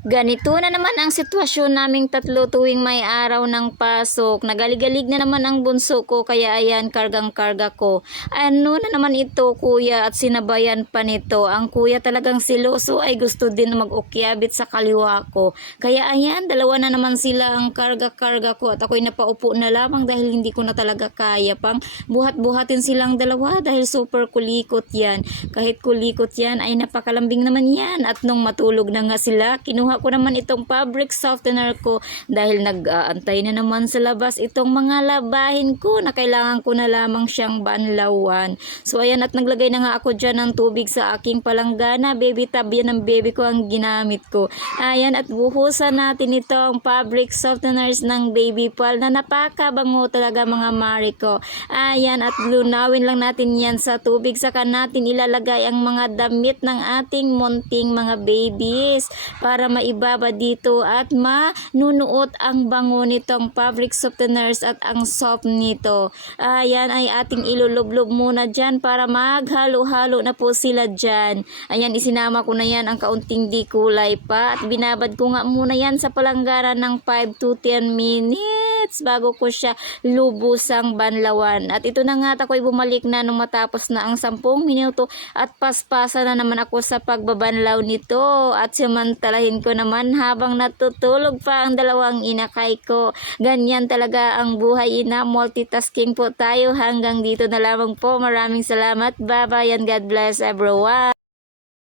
Ganito na naman ang sitwasyon naming tatlo tuwing may araw ng pasok. Nagaligalig na naman ang bunso ko kaya ayan kargang-karga ko. Ano na naman ito kuya at sinabayan pa nito. Ang kuya talagang siloso ay gusto din mag-ukyabit sa kaliwa ko. Kaya ayan dalawa na naman sila ang karga-karga ko at ako'y napaupo na lamang dahil hindi ko na talaga kaya pang buhat-buhatin silang dalawa dahil super kulikot yan. Kahit kulikot yan ay napakalambing naman yan at nung matulog na nga sila kinuha ko naman itong fabric softener ko dahil nag-aantay na naman sa labas itong mga labahin ko na kailangan ko na lamang siyang banlawan. So ayan at naglagay na nga ako dyan ng tubig sa aking palanggana. Baby tub yan ng baby ko ang ginamit ko. Ayan at buhusan natin itong fabric softeners ng baby pal na napakabango talaga mga mari ko. Ayan at lunawin lang natin yan sa tubig saka natin ilalagay ang mga damit ng ating munting mga babies para maibaba dito at manunuot ang bango nitong fabric softeners at ang soft nito. Ayan ay ating ilulublob muna dyan para maghalo-halo na po sila dyan. Ayan isinama ko na yan ang kaunting di kulay pa at binabad ko nga muna yan sa palanggana ng 5 to 10 minutes bago ko siya lubusang banlawan. At ito na nga at ako'y bumalik na nung matapos na ang 10 minuto at paspasa na naman ako sa pagbabanlaw nito at samantalahin ko naman habang natutulog pa ang dalawang inakay ko. Ganyan talaga ang buhay ina, multitasking po tayo. Hanggang dito na lamang po. Maraming salamat. Bye bye and God bless everyone.